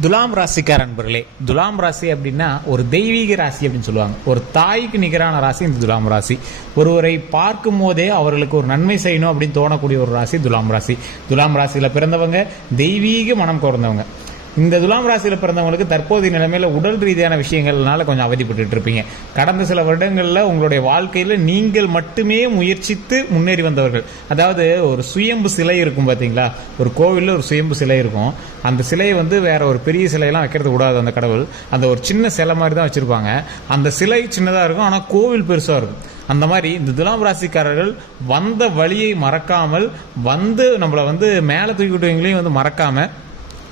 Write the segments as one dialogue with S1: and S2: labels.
S1: துலாம் ராசிக்கார அன்பர்களே துலாம் ராசி அப்படின்னா ஒரு தெய்வீக ராசி அப்படின்னு சொல்லுவாங்க. ஒரு தாய்க்கு நிகரான ராசி இந்த துலாம் ராசி. ஒருவரை பார்க்கும் போதே அவர்களுக்கு ஒரு நன்மை செய்யணும் அப்படின்னு தோணக்கூடிய ஒரு ராசி துலாம் ராசி. துலாம் ராசியில் பிறந்தவங்க தெய்வீக மனம் குறந்தவங்க. இந்த துலாம் ராசியில் பிறந்தவங்களுக்கு தற்போதைய நிலைமையில உடல் ரீதியான விஷயங்கள்னால கொஞ்சம் அவதிப்பட்டு இருப்பீங்க. கடந்த சில வருடங்களில் உங்களுடைய வாழ்க்கையில நீங்கள் மட்டுமே முயற்சித்து முன்னேறி வந்தவர்கள். அதாவது ஒரு சுயம்பு சிலை இருக்கும் பாத்தீங்களா? ஒரு கோவிலில் ஒரு சுயம்பு சிலை இருக்கும். அந்த சிலையை வந்து வேற ஒரு பெரிய சிலையெல்லாம் வைக்கிறது கூடாது அந்த கடவுள். அந்த ஒரு சின்ன சிலை மாதிரி தான் வச்சிருப்பாங்க. அந்த சிலை சின்னதா இருக்கும் ஆனா கோவில் பெருசா இருக்கும். அந்த மாதிரி இந்த துலாம் ராசிக்காரர்கள் வந்த வழியை மறக்காமல் வந்து நம்மளை வந்து மேலே தூக்கி விட்டவங்களையும் வந்து மறக்காமல்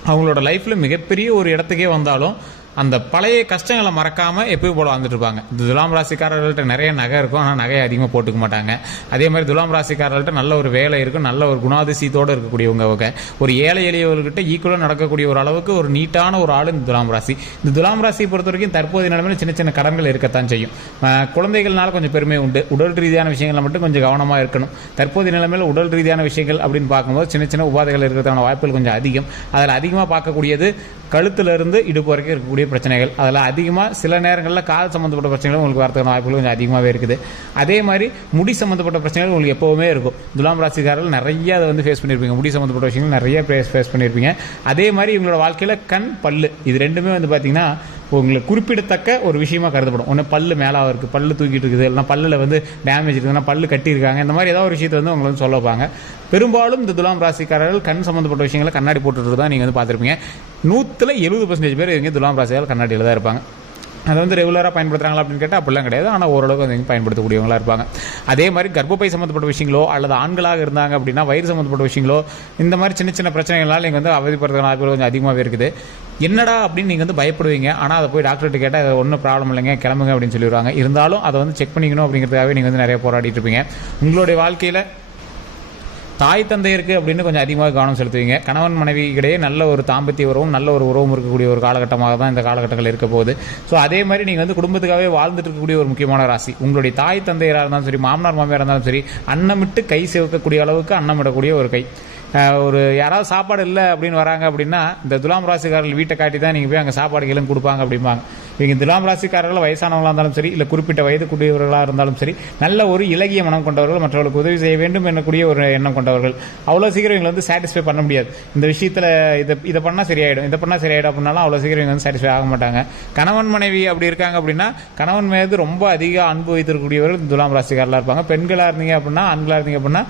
S1: அவங்களோட லைஃப்ல மிகப்பெரிய ஒரு இடத்துக்கே வந்தாலும் அந்த பழைய கஷ்டங்களை மறக்காமல் எப்பயும் போல வந்துட்டு இருப்பாங்க. இந்த துலாம் ராசிக்காரர்கள்ட்ட நிறைய நகை இருக்கும். ஆனால் நகையை அதிகமாக போட்டுக்க மாட்டாங்க. அதே மாதிரி துலாம் ராசிக்காரர்கள்ட்ட நல்ல ஒரு வேலை இருக்கும். நல்ல ஒரு குணாதிசயத்தோடு இருக்கக்கூடியவங்க அவங்க. ஒரு ஏழை எளியவர்கிட்ட ஈக்குவலாக நடக்கக்கூடிய ஒரு அளவுக்கு ஒரு நீட்டான ஒரு ஆள் இந்த துலாம் ராசி. இந்த துலாம் ராசியை பொறுத்த வரைக்கும் தற்போதைய நிலைமையில சின்ன சின்ன கடன்கள் இருக்கத்தான் செய்யும். குழந்தைகள்னால கொஞ்சம் பெருமை உண்டு. உடல் ரீதியான விஷயங்களை மட்டும் கொஞ்சம் கவனமாக இருக்கணும். தற்போதைய நிலைமையில் உடல் ரீதியான விஷயங்கள் அப்படின்னு பார்க்கும்போது சின்ன சின்ன உபாதைகள் இருக்கிறதான வாய்ப்புகள் கொஞ்சம் அதிகம். அதில் அதிகமாக பார்க்கக்கூடியது கழுத்துல இருந்து இடுப்பு வரைக்கும் இருக்கக்கூடிய பிரச்சனைகள். அதில் அதிகமாக சில நேரங்களில் கால் சம்மந்தப்பட்ட பிரச்சனைகள் உங்களுக்கு வரதுக்கான வாய்ப்புகள் கொஞ்சம் அதிகமாகவே இருக்குது. அதே மாதிரி முடி சம்மந்தப்பட்ட பிரச்சனைகள் உங்களுக்கு எப்போவுமே இருக்கும். துலாம் ராசிக்காரர்கள் நிறைய அதை வந்து ஃபேஸ் பண்ணியிருப்பீங்க முடி சம்மந்தப்பட்ட விஷயங்கள் நிறைய ஃபேஸ் ஃபேஸ் பண்ணியிருப்பீங்க அதே மாதிரி இவங்களோட வாழ்க்கையில் கண் பல்லு இது ரெண்டுமே வந்து பார்த்தீங்கன்னா உங்களுக்கு குறிப்பிடத்தக்க ஒரு விஷயமா கருதப்படும். ஒன்று பல்லு மேலே இருக்குது பல்லு தூக்கிட்டு இருக்குது இல்லைனா பல்லில் வந்து டேமேஜ் இருக்குதுன்னா பல்லு கட்டியிருக்காங்க இந்த மாதிரி ஏதாவது ஒரு விஷயத்தை வந்து உங்களை வந்து சொல்ல வைப்பாங்க. பெரும்பாலும் இந்த துலாம் ராசிக்காரர்கள் கண் சம்மந்தப்பட்ட விஷயங்களை கண்ணாடி போட்டுட்டு தான் நீங்கள் வந்து பார்த்துருப்பீங்க. நூற்றில் எழுபது பர்சன்டேஜ் பேர் இவங்க துலாம் ராசியால் கண்ணாடியில் தான் இருப்பாங்க. அதை வந்து ரெகுலராக பயன்படுத்துறாங்களா அப்படின்னு கேட்டால் அப்படிலாம் கிடையாது. ஆனால் ஓரளவுக்கு வந்து பயன்படுத்தக்கூடியவங்களா இருப்பாங்க. அதே மாதிரி கர்ப்பப்பை சம்மந்தப்பட்ட விஷயங்களோ அல்லது ஆண்களாக இருந்தாங்க அப்படின்னா வயிறு சம்மந்தப்பட்ட விஷயங்களோ இந்த மாதிரி சின்ன சின்ன பிரச்சனைகளால் நீங்கள் வந்து அவதிப்படுறதுக்கான ஆட்கள் கொஞ்சம் அதிகமாகவே இருக்குது. என்னடா அப்படின்னு நீங்கள் வந்து பயப்படுவீங்க. ஆனால் அதை போய் டாக்டர்கிட்ட கேட்டால் ஒன்றும் ப்ராப்ளம் இல்லைங்க கிளம்புங்க அப்படின்னு சொல்லிடுவாங்க. இருந்தாலும் அதை வந்து செக் பண்ணிக்கணும் அப்படிங்கிறதுக்காகவே நீங்கள் வந்து நிறைய போராடிட்டு இருப்பீங்க. உங்களுடைய வாழ்க்கையில் தாய் தந்தையருக்கு அப்படின்னு கொஞ்சம் அதிகமாக கவனம் செலுத்துவீங்க. கணவன் மனைவி இடையே நல்ல ஒரு தாம்பத்திய உறவும் நல்ல ஒரு உறவும் இருக்கக்கூடிய ஒரு காலகட்டமாக தான் இந்த காலகட்டங்கள் இருக்க போகுது. ஸோ அதே மாதிரி நீங்கள் வந்து குடும்பத்துக்காகவே வாழ்ந்துட்டு இருக்கக்கூடிய ஒரு முக்கியமான ராசி. உங்களுடைய தாய் தந்தையராக இருந்தாலும் சரி மாமனார் மாமியார் இருந்தாலும் சரி அன்னமிட்டு கை சிவக்கக்கூடிய அளவுக்கு அன்னமிடக்கூடிய ஒரு கை. ஒரு யாராவது சாப்பாடு இல்லை அப்படின்னு வராங்க அப்படின்னா இந்த துலாம் ராசிக்காரர்கள் வீட்டை காட்டி தான் நீங்கள் போய் அங்கே சாப்பாடு கிளம்பி கொடுப்பாங்க அப்படிம்பாங்க. இவங்க துலாம் ராசிக்காரர்கள் வயசானவங்களாக இருந்தாலும் சரி இல்லை குறிப்பிட்ட வயது கூடியவர்களாக இருந்தாலும் சரி நல்ல ஒரு இலகிய மனம் கொண்டவர்கள் மற்றவர்களுக்கு உதவி செய்ய வேண்டும் என்னக்கூடிய ஒரு எண்ணம் கொண்டவர்கள். அவ்வளோ சீக்கிரம் இவங்களை வந்து சாட்டிஸ்ஃபை பண்ண முடியாது. இந்த விஷயத்தில் இதை இதை பண்ணால் சரியாயிடும். இதை பண்ணால் சரியாயிடும் அப்படின்னாலும் அவ்வளோ சீக்கிரம் இவங்க வந்து சாட்டிஸ்ஃபை ஆக மாட்டாங்க. கணவன் மனைவி அப்படி இருக்காங்க அப்படின்னா கணவன் மீது ரொம்ப அதிக அன்பு வைத்திருக்கக்கூடியவர்கள் துலாம் ராசிக்காரர்களாக இருப்பாங்க. பெண்களாக இருந்தீங்க அப்படின்னா ஆண்களாக இருந்தீங்க அப்படின்னா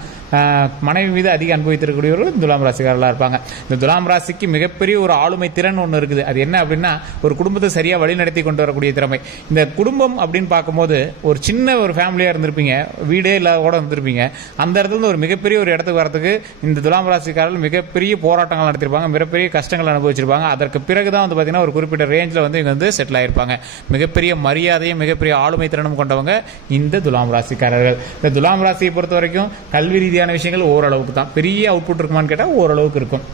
S1: மனைவி மீது அதிக அனுபவித்திருக்கக்கூடியவர்கள் துலாம் ராசிக்காரர்களாக இருப்பாங்க. இந்த துலாம் ராசிக்கு மிகப்பெரிய ஒரு ஆளுமை திறன் ஒன்று இருக்குது. அது என்ன அப்படின்னா ஒரு குடும்பத்தை சரியாக வழிநடத்தி கொண்டு வரக்கூடிய திறமை. இந்த குடும்பம் அப்படின்னு பார்க்கும்போது ஒரு சின்ன ஒரு ஃபேமிலியாக இருந்திருப்பீங்க வீடே இல்லாத கூட இருந்திருப்பீங்க. அந்த இடத்துல இருந்து ஒரு மிகப்பெரிய ஒரு இடத்துக்கு வரதுக்கு இந்த துலாம் ராசிக்காரர்கள் மிகப்பெரிய போராட்டங்கள் நடத்திருப்பாங்க மிகப்பெரிய கஷ்டங்கள் அனுபவிச்சிருப்பாங்க. அதற்கு பிறகு தான் வந்து பார்த்தீங்கன்னா ஒரு குறிப்பிட்ட ரேஞ்சில் வந்து இவங்க வந்து செட்டில் ஆயிருப்பாங்க. மிகப்பெரிய மரியாதையும் மிகப்பெரிய ஆளுமை திறனும் கொண்டவங்க இந்த துலாம் ராசிக்காரர்கள். இந்த துலாம் ராசியை பொறுத்த வரைக்கும் கல்வி ரீதியான விஷயங்கள் ஓரளவுக்கு தான் பெரிய அவுட்புட் இருக்குமான்னு கேட்டால் ஓரளவுக்கு இருக்கும்.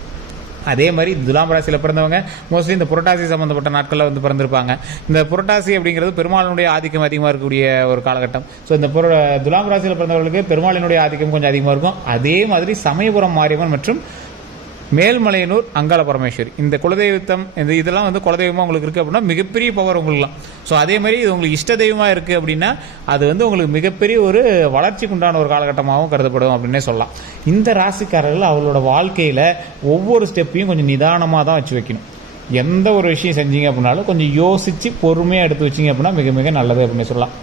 S1: அதே மாதிரி துலாம் ராசியில் பிறந்தவங்க மோஸ்ட்லி இந்த புரட்டாசி சம்மந்தப்பட்ட நாட்களில் வந்து பிறந்திருப்பாங்க. இந்த புரட்டாசி அப்படிங்கிறது பெருமாளினுடைய ஆதிக்கம் அதிகமாக இருக்கக்கூடிய ஒரு காலகட்டம். ஸோ இந்த புர துலாம் ராசியில் பிறந்தவர்களுக்கு பெருமாளினுடைய ஆதிக்கம் கொஞ்சம் அதிகமாக இருக்கும். அதே மாதிரி சமயபுரம் மாரியம்மன் மற்றும் மேல்மலையனூர் அங்காள பரமேஸ்வரி. இந்த குலதெய்வத்தம் இந்த இதெல்லாம் வந்து குலதெய்வமாக உங்களுக்கு இருக்குது அப்படின்னா மிகப்பெரிய பவர் உங்களுக்குலாம். ஸோ அதே மாதிரி இது உங்களுக்கு இஷ்ட தெய்வமாக இருக்குது அப்படின்னா அது வந்து உங்களுக்கு மிகப்பெரிய ஒரு வளர்ச்சிக்கு உண்டான ஒரு காலகட்டமாகவும் கருதப்படும் அப்படின்னே சொல்லலாம். இந்த ராசிக்காரர்கள் அவங்களோட வாழ்க்கையில் ஒவ்வொரு ஸ்டெப்பையும் கொஞ்சம் நிதானமாக தான் வச்சு வைக்கணும். எந்த ஒரு விஷயம் செஞ்சீங்க அப்படின்னாலும் கொஞ்சம் யோசித்து பொறுமையாக எடுத்து வச்சீங்க அப்படின்னா மிக மிக நல்லது அப்படின்னு சொல்லலாம்.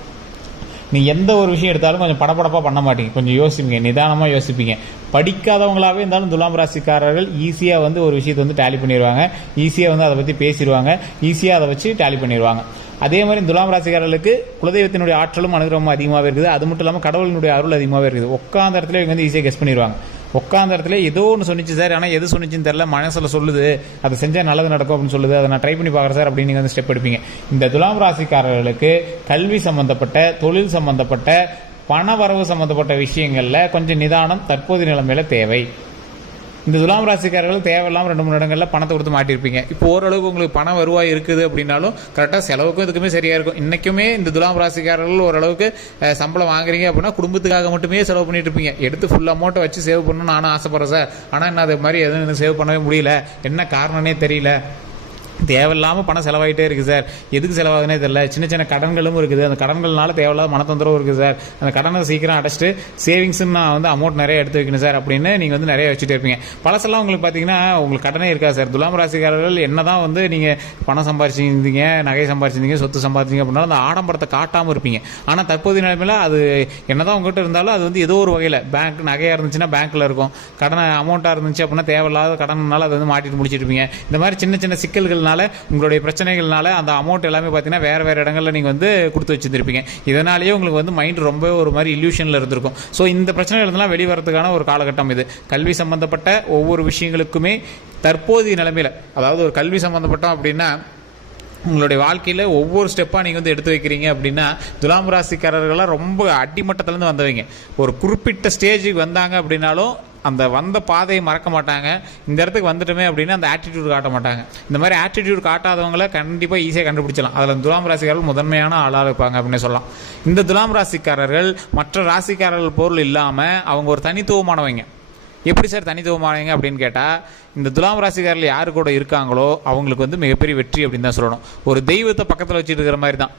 S1: நீ எந்த ஒரு விஷயம் எடுத்தாலும் கொஞ்சம் படபடப்பாக பண்ண மாட்டீங்க. கொஞ்சம் யோசிப்பீங்க நிதானமாக யோசிப்பீங்க. படிக்காதவங்களாகவே இருந்தாலும் துலாம் ராசிக்காரர்கள் ஈஸியாக வந்து ஒரு விஷயத்தை வந்து டேலி பண்ணிடுவாங்க ஈஸியாக வந்து அதை பற்றி பேசிடுவாங்க ஈஸியாக அதை வச்சு டேலி பண்ணிடுவாங்க அதே மாதிரி துலாம் ராசிக்காரர்களுக்கு குலதெய்வத்தினுடைய ஆற்றலும் அனுகிரகமும் அதிகமாகவே இருக்குது. அது மட்டும் இல்லாமல் கடவுளினுடைய அருள் அதிகமாகவே இருக்குது. உட்காந்த இடத்துல இவங்க வந்து ஈஸியாக கெஸ் பண்ணிடுவாங்க உட்காந்த இடத்துல ஏதோ ஒன்று சொன்னிச்சு சார். ஆனால் எது சொன்னிச்சுன்னு தெரியல. மனசில் சொல்லுது. அதை செஞ்சால் நல்லது நடக்கும் அப்படின்னு சொல்லுது. அதை நான் ட்ரை பண்ணி பார்க்குறேன் சார் அப்படின்னு நீங்கள் வந்து ஸ்டெப் எடுப்பீங்க. இந்த துலாம் ராசிக்காரர்களுக்கு கல்வி சம்பந்தப்பட்ட தொழில் சம்பந்தப்பட்ட பண வரவு சம்பந்தப்பட்ட விஷயங்களில் கொஞ்சம் நிதானம் தற்போதைய நிலைமையில தேவை. இந்த துலாம் ராசிக்காரர்கள் தேவையில்லாம ரெண்டு மூணு இடங்களில் பணத்தை கொடுத்து மாட்டியிருப்பீங்க. இப்போ ஓரளவுக்கு உங்களுக்கு பண வருவாய் இருக்குது அப்படின்னாலும் கரெக்டாக செலவுக்கும் இதுக்குமே சரியாக இருக்கும். இன்றைக்குமே இந்த துலாம் ராசிக்காரர்கள் ஓரளவுக்கு சம்பளம் வாங்குறீங்க அப்படின்னா குடும்பத்துக்காக மட்டுமே செலவு பண்ணிட்டு இருப்பீங்க. எடுத்து ஃபுல் அமௌண்ட்டை வச்சு சேவ் பண்ணணும்னு நானும் ஆசைப்படுறேன் சார். ஆனால் என்ன அது மாதிரி எதுவும் சேவ் பண்ணவே முடியல. என்ன காரணம்னே தெரியல. தேவையில்லாமல் பணம் செலவாகிட்டே இருக்குது சார். எதுக்கு செலவாகுதுனே தெரியல. சின்ன சின்ன கடன்களும் இருக்குது. அந்த கடன்கள்னால தேவையில்லாத மன இருக்குது சார். அந்த கடனை சீக்கிரம் அடைச்சிட்டு சேவிங்ஸ்னு நான் வந்து அமௌண்ட் நிறைய எடுத்து வைக்கணும் சார் அப்படின்னு நீங்கள் வந்து நிறைய வச்சுட்டு இருப்பீங்க. பழசெல்லாம் உங்களுக்கு பார்த்தீங்கன்னா உங்களுக்கு கடனே இருக்காது சார். துலாம் ராசிக்காரர்கள் என்னதான் வந்து நீங்கள் பணம் சம்பாரிச்சிருந்தீங்க நகை சம்பாரிச்சிருந்தீங்க சொத்து சம்பாரிச்சிங்க அப்படின்னாலும் அந்த ஆடம்பரத்தை காட்டாமல் இருப்பீங்க. ஆனால் தற்போதைய நிலைமையில் அது என்னதான் உங்கள்கிட்ட இருந்தாலும் அது வந்து ஏதோ ஒரு வகையில் பேங்க் நகையாக இருந்துச்சுன்னா பேங்க்கில் இருக்கும். கடன் அமௌண்ட்டாக இருந்துச்சு அப்படின்னா தேவையில்லாத கடனால அதை வந்து மாட்டிட்டு முடிச்சிட்டு இருப்பீங்க. இந்த மாதிரி சின்ன சின்ன சிக்கல்கள் சிக்கல்கள்னால உங்களுடைய பிரச்சனைகள்னால அந்த அமௌண்ட் எல்லாமே பார்த்தீங்கன்னா வேறு வேறு இடங்களில் நீங்கள் வந்து கொடுத்து வச்சுருந்துருப்பீங்க. இதனாலேயே உங்களுக்கு வந்து மைண்ட் ரொம்ப ஒரு மாதிரி இல்யூஷனில் இருந்திருக்கும். ஸோ இந்த பிரச்சனைகள் வெளிவரத்துக்கான ஒரு காலகட்டம் இது. கல்வி சம்பந்தப்பட்ட ஒவ்வொரு விஷயங்களுக்குமே தற்போதைய நிலைமையில் அதாவது ஒரு கல்வி சம்மந்தப்பட்டோம் அப்படின்னா உங்களுடைய வாழ்க்கையில் ஒவ்வொரு ஸ்டெப்பாக நீங்கள் வந்து எடுத்து வைக்கிறீங்க அப்படின்னா துலாம் ராசிக்காரர்கள்லாம் ரொம்ப அடிமட்டத்துலேருந்து வந்தவங்க. ஒரு குறிப்பிட்ட ஸ்டேஜுக்கு வந்தாங்க அப்படின்னாலும் அந்த வந்த பாதையை மறக்க மாட்டாங்க. இந்த இடத்துக்கு வந்துட்டோமே அப்படின்னு அந்த ஆட்டிடியூட் காட்ட மாட்டாங்க. இந்த மாதிரி ஆட்டிடியூட் காட்டாதவங்கள கண்டிப்பாக ஈஸியாக கண்டுபிடிச்சலாம் அதில் துலாம் ராசிக்காரர்கள் முதன்மையான ஆளாக இருப்பாங்க அப்படின்னு சொல்லலாம். இந்த துலாம் ராசிக்காரர்கள் மற்ற ராசிக்காரர்கள் பொருள் இல்லாமல் அவங்க ஒரு தனித்துவமானவங்க. எப்படி சார் தனித்துவமானவங்க அப்படின்னு கேட்டால் இந்த துலாம் ராசிக்காரர்கள் யாரு கூட இருக்காங்களோ அவங்களுக்கு வந்து மிகப்பெரிய வெற்றி அப்படின்னு தான் சொல்லணும். ஒரு தெய்வத்தை பக்கத்தில் வச்சுட்டு இருக்கிற மாதிரி தான்.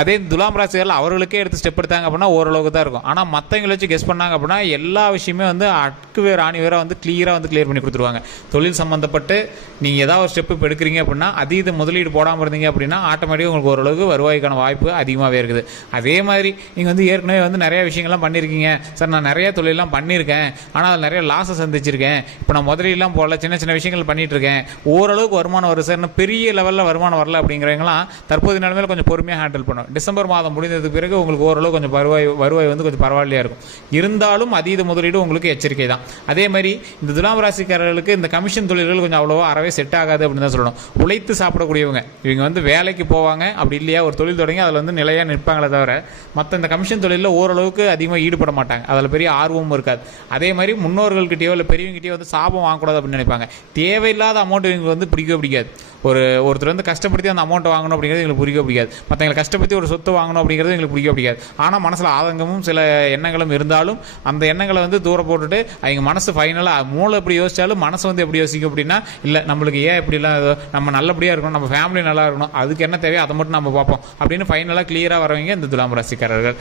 S1: அதே துலாம் ராசிக்காரில் அவர்களுக்கே எடுத்து ஸ்டெப் எடுத்தாங்க அப்படின்னா ஓரளவுக்கு தான் இருக்கும். ஆனால் மற்றவங்களை வச்சு கெஸ் பண்ணாங்க அப்படின்னா எல்லா விஷயமே வந்து அட்கு வேறு ஆணி வேற வந்து கிளியராக வந்து கிளியர் பண்ணி கொடுத்துருவாங்க. தொழில் சம்மந்தப்பட்டு நீங்கள் ஏதாவது ஒரு ஸ்டெப் இப்போ எடுக்கிறீங்க அப்படின்னா அதீத முதலீடு போடாமல் இருந்தீங்க அப்படின்னா ஆட்டோமேட்டிக்காக உங்களுக்கு ஓரளவுக்கு வருவாய்க்கான வாய்ப்பு அதிகமாகவே இருக்குது. அதே மாதிரி நீங்கள் வந்து ஏற்கனவே வந்து நிறைய விஷயங்கள்லாம் பண்ணியிருக்கீங்க சார் நான் நிறைய தொழிலெலாம் பண்ணியிருக்கேன் ஆனால் அதில் நிறைய லாஸை சந்திச்சிருக்கேன். இப்போ நான் முதலீடுலாம் போடல சின்ன சின்ன விஷயங்கள் பண்ணிகிட்டு இருக்கேன் ஓரளவுக்கு வருமானம் வரும் சார். இன்னும் பெரிய லெவலில் வருமானம் வரல அப்படிங்கிறவங்களாம் தற்போது நிலைமையில் கொஞ்சம் பொறுமையாக ஹேண்டில் பண்ணும் டிசம்பர் மாதம் முடிந்ததுக்கு பிறகு உங்களுக்கு ஓரளவு கொஞ்சம் வருவாய் வருவாய் வந்து கொஞ்சம் பரவாயில்லையா இருக்கும். இருந்தாலும் அதீத முதலீடு உங்களுக்கு எச்சரிக்கை தான். அதே மாதிரி இந்த துலாம் ராசிக்காரர்களுக்கு இந்த கமிஷன் தொழில்கள் கொஞ்சம் அவ்வளோவா அறவே செட் ஆகாது அப்படின்னு தான் சொல்லணும். உழைத்து சாப்பிடக்கூடியவங்க. இவங்க வந்து வேலைக்கு போவாங்க அப்படி இல்லையா? ஒரு தொழில் தொடங்கி அதில் வந்து நிலையாக நிற்பாங்களே தவிர மற்ற இந்த கமிஷன் தொழிலில் ஓரளவுக்கு அதிகமாக ஈடுபட மாட்டாங்க. அதில் பெரிய ஆர்வமும் இருக்காது. அதே மாதிரி முன்னோர்கள்கிட்டயோ இல்லை பெரியவங்ககிட்டயோ வந்து சாபம் வாங்கக்கூடாது அப்படின்னு நினைப்பாங்க. தேவையில்லாத அமௌண்ட் இவங்களுக்கு வந்து பிடிக்கவே பிடிக்காது. ஒரு ஒருத்தர் வந்து கஷ்டப்படுத்தி அந்த அமௌண்ட்டை வாங்கணும் அப்படிங்கிறது எங்களுக்கு பிடிக்க பிடிக்காது மற்றவங்களை கஷ்டப்படுத்தி ஒரு சொத்து வாங்கணும் அப்படிங்கிறது எங்களுக்கு பிடிக்க பிடிக்காது ஆனால் மனசில் ஆதங்கமும் சில எண்ணங்களும் இருந்தாலும் அந்த எண்ணங்களை வந்து தூர போட்டுட்டு அவங்க மனசு ஃபைனலாக மூளை எப்படி யோசிச்சாலும் மனசு வந்து எப்படி யோசிக்கும் அப்படின்னா இல்லை நம்மளுக்கு ஏன் இப்படிலாம் ஏதோ நம்ம நல்லபடியாக இருக்கணும் நம்ம ஃபேமிலி நல்லா இருக்கணும். அதுக்கு என்ன தேவையோ அதை மட்டும் நம்ம பார்ப்போம். அப்படின்னு ஃபைனலாக கிளியராக வரவங்க இந்த துலாம் ராசிக்காரர்கள்.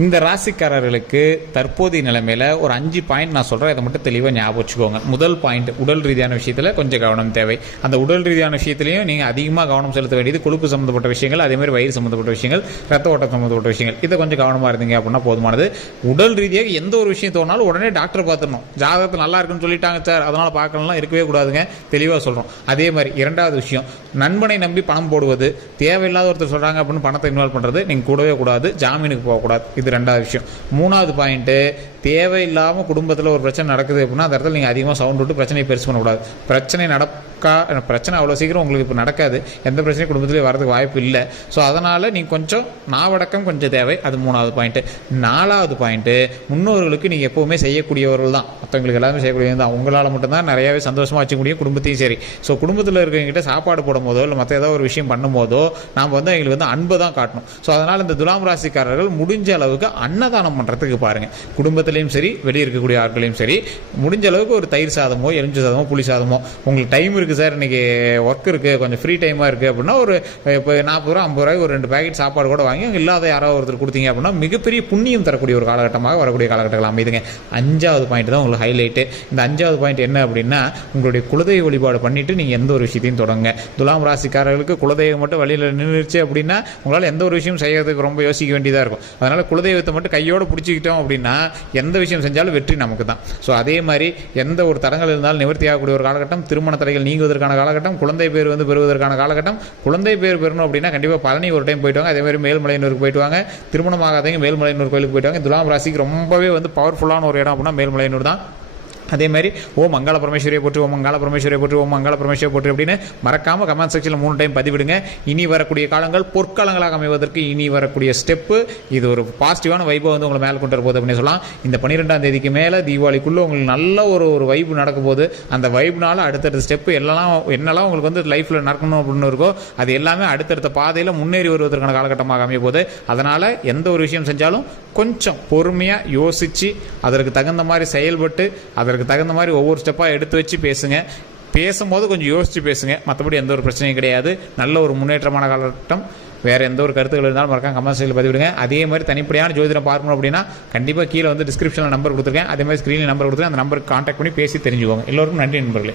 S1: இந்த ராசிக்காரர்களுக்கு தற்போதைய நிலைமையில் ஒரு அஞ்சு பாயிண்ட் நான் சொல்கிறேன் இதை மட்டும் தெளிவாக ஞாபகம் வச்சுக்கோங்க. முதல் பாயிண்ட் உடல் ரீதியான விஷயத்தில் கொஞ்சம் கவனம் தேவை. அந்த உடல் ரீதியான விஷயத்துலையும் நீங்கள் அதிகமாக கவனம் செலுத்த வேண்டியது கொழுப்பு சம்மந்தப்பட்ட விஷயங்கள் அதேமாதிரி வயிறு சம்மந்தப்பட்ட விஷயங்கள் ரத்த ஓட்டம் சம்மந்தப்பட்ட விஷயங்கள். இதை கொஞ்சம் கவனமாக இருந்தீங்க அப்படின்னா போதுமானது. உடல் ரீதியாக எந்த ஒரு விஷயம் தோணாலும் உடனே டாக்டர் பார்த்துடணும். ஜாதகத்தில் நல்லா இருக்குன்னு சொல்லிட்டாங்க சார். அதனால் பார்க்கணும்லாம் இருக்கவே கூடாதுங்க. தெளிவாக சொல்கிறோம் அதே மாதிரி இரண்டாவது விஷயம் நண்பனை நம்பி பணம் போடுவது. தேவையில்லாத ஒருத்தர் சொல்கிறாங்க அப்படின்னு பணத்தை இன்வால்வ் பண்ணுறது நீங்கள் கூடவே கூடாது. ஜாமீனுக்கு போகக்கூடாது. இது ரெண்டாவது விஷயம். மூணாவது பாயிண்ட்டு தேவையில்லாமல் குடும்பத்தில் ஒரு பிரச்சனை நடக்குது அப்படின்னா அந்த இடத்துல நீங்கள் அதிகமாக சவுண்ட் விட்டு பிரச்சனையை பெருசு பண்ணக்கூடாது. பிரச்சனை நடக்கா பிரச்சனை அவ்வளோ சீக்கிரம் உங்களுக்கு இப்போ நடக்காது. எந்த பிரச்சனையும் குடும்பத்திலே வரதுக்கு வாய்ப்பு இல்லை. ஸோ அதனால் நீங்கள் கொஞ்சம் நாவடக்கம் கொஞ்சம் தேவை. அது மூணாவது பாயிண்ட்டு நாலாவது பாயிண்ட்டு முன்னோர்களுக்கு நீங்கள் எப்போவுமே செய்யக்கூடியவர்கள் தான். மற்றவங்களுக்கு எல்லாமே செய்யக்கூடியது தான். உங்களால் மட்டும்தான் நிறையாவே சந்தோஷமாக வச்சுக்க முடியும் குடும்பத்தையும் சரி. ஸோ குடும்பத்தில் இருக்கிறவங்ககிட்ட சாப்பாடு போடும் போதோ இல்லை மற்ற ஏதோ ஒரு விஷயம் பண்ணும்போதோ நாம் வந்து அவங்களுக்கு வந்து அன்பை தான் காட்டணும். ஸோ அதனால் இந்த துலாம் ராசிக்காரர்கள் முடிஞ்ச அளவுக்கு அன்னதானம் பண்ணுறதுக்கு பாருங்கள் குடும்பத்தில் குடும்பத்திலையும் சரி வெளியே இருக்கக்கூடிய ஆட்களையும் சரி முடிஞ்ச அளவுக்கு ஒரு தயிர் சாதமோ எலுமிச்சை சாதமோ புளி சாதமோ. உங்களுக்கு டைம் இருக்குது சார் இன்றைக்கி ஒர்க் இருக்குது கொஞ்சம் ஃப்ரீ டைமாக இருக்குது அப்படின்னா ஒரு இப்போ நாற்பது ரூபா ஐம்பது ரூபாய்க்கு ஒரு ரெண்டு பேக்கெட் சாப்பாடு கூட வாங்கி இல்லாத யாராவது ஒருத்தர் கொடுத்தீங்க அப்படின்னா மிகப்பெரிய புண்ணியம் தரக்கூடிய ஒரு காலகட்டமாக வரக்கூடிய காலகட்டங்கள் அமைதுங்க. அஞ்சாவது பாயிண்ட் தான் உங்களுக்கு ஹைலைட்டு இந்த அஞ்சாவது பாயிண்ட் என்ன அப்படின்னா உங்களுடைய குலதெய்வ வழிபாடு பண்ணிவிட்டு நீங்கள் எந்த ஒரு விஷயத்தையும் தொடங்க துலாம் ராசிக்காரர்களுக்கு குலதெய்வம் மட்டும் வழியில் நின்றுச்சு அப்படின்னா உங்களால் எந்த ஒரு விஷயம் செய்யறதுக்கு ரொம்ப யோசிக்க வேண்டியதாக இருக்கும். அதனால் குலதெய்வத்தை மட்டும் கையோடு பிடிச்சிக்கிட்டோம் அப்படின்னா எந்த விஷயம் செஞ்சாலும் வெற்றி நமக்கு தான் ஸோ அதே மாதிரி எந்த ஒரு தடங்கள் இருந்தாலும் நிவர்த்தி ஆகக்கூடிய ஒரு காலகட்டம் திருமண தடைகள் நீங்குவதற்கான காலகட்டம் குழந்தை பேர் வந்து பெறுவதற்கான காலகட்டம் குழந்தை பேர் பெறணும் அப்படின்னா கண்டிப்பாக பழனி ஒரு டைம் போயிட்டு வாங்க. அதே மாதிரி மேல்மலையனூருக்கு போயிட்டு வாங்க. திருமணம் ஆகாதவங்க மேல்மலையனூர் கோயிலுக்கு போயிட்டு வாங்க. துலாம் ராசிக்கு ரொம்பவே வந்து பவர்ஃபுல்லான ஒரு இடம் அப்படின்னா மேல்மலையனூர் தான் அதே மாதிரி ஓ மங்கள பரமேஸ்வரியை போட்டு ஓ மங்கள பரமேஸ்வரியை போட்டு ஓ மங்கள பரமேஸ்வரியை போட்டு அப்படின்னு மறக்காம கமெண்ட் செக்ஷனில் மூணு டைம் பதிவிடுங்க. இனி வரக்கூடிய காலங்கள் பொற்காலங்களாக அமைவதற்கு இனி வரக்கூடிய ஸ்டெப்பு இது ஒரு பாசிட்டிவான வைபை வந்து உங்களை மேலே கொண்டு வரப்போகுது அப்படின்னு சொல்லலாம். இந்த பன்னிரெண்டாம் தேதிக்கு மேலே தீபாவளிக்குள்ளே உங்களுக்கு நல்ல ஒரு ஒரு வைப்பு நடக்கும் போது அந்த வைப்னால அடுத்தடுத்த ஸ்டெப்பு எல்லாம் என்னெல்லாம் உங்களுக்கு வந்து லைஃப்பில் நடக்கணும் அப்படின்னு இருக்கோ அது எல்லாமே அடுத்தடுத்த பாதையில் முன்னேறி வருவதற்கான காலகட்டமாக அமைய போகுது. அதனால் எந்த ஒரு விஷயம் செஞ்சாலும் கொஞ்சம் பொறுமையாக யோசித்து அதற்கு தகுந்த மாதிரி செயல்பட்டு அதற்கு தகுந்த மாதிரி ஒவ்வொரு ஸ்டெப்பாக எடுத்து வச்சு பேசுங்க. பேசும்போது கொஞ்சம் யோசித்து பேசுங்க. மற்றபடி எந்த ஒரு பிரச்சனையும் கிடையாது. நல்ல ஒரு முன்னேற்றமான காலகட்டம். வேறு எந்த ஒரு கருத்துக்கள் இருந்தாலும் மறக்காம கமெண்ட் செக்ஷனில் பதிவிடுங்க. அதே மாதிரி தனிப்படையான ஜோதிடம் பார்க்கணும் அப்படின்னா கண்டிப்பாக கீழே வந்து டிஸ்கிரிப்ஷனில் நம்பர் கொடுத்துருக்கேன். அதே மாதிரி ஸ்க்ரீனில் நம்பர் கொடுத்துருக்கேன். அந்த நம்பருக்கு கான்டாக்ட் பண்ணி பேசி தெரிஞ்சுக்கோங்க. எல்லோருக்கும் நன்றி நண்பர்களே.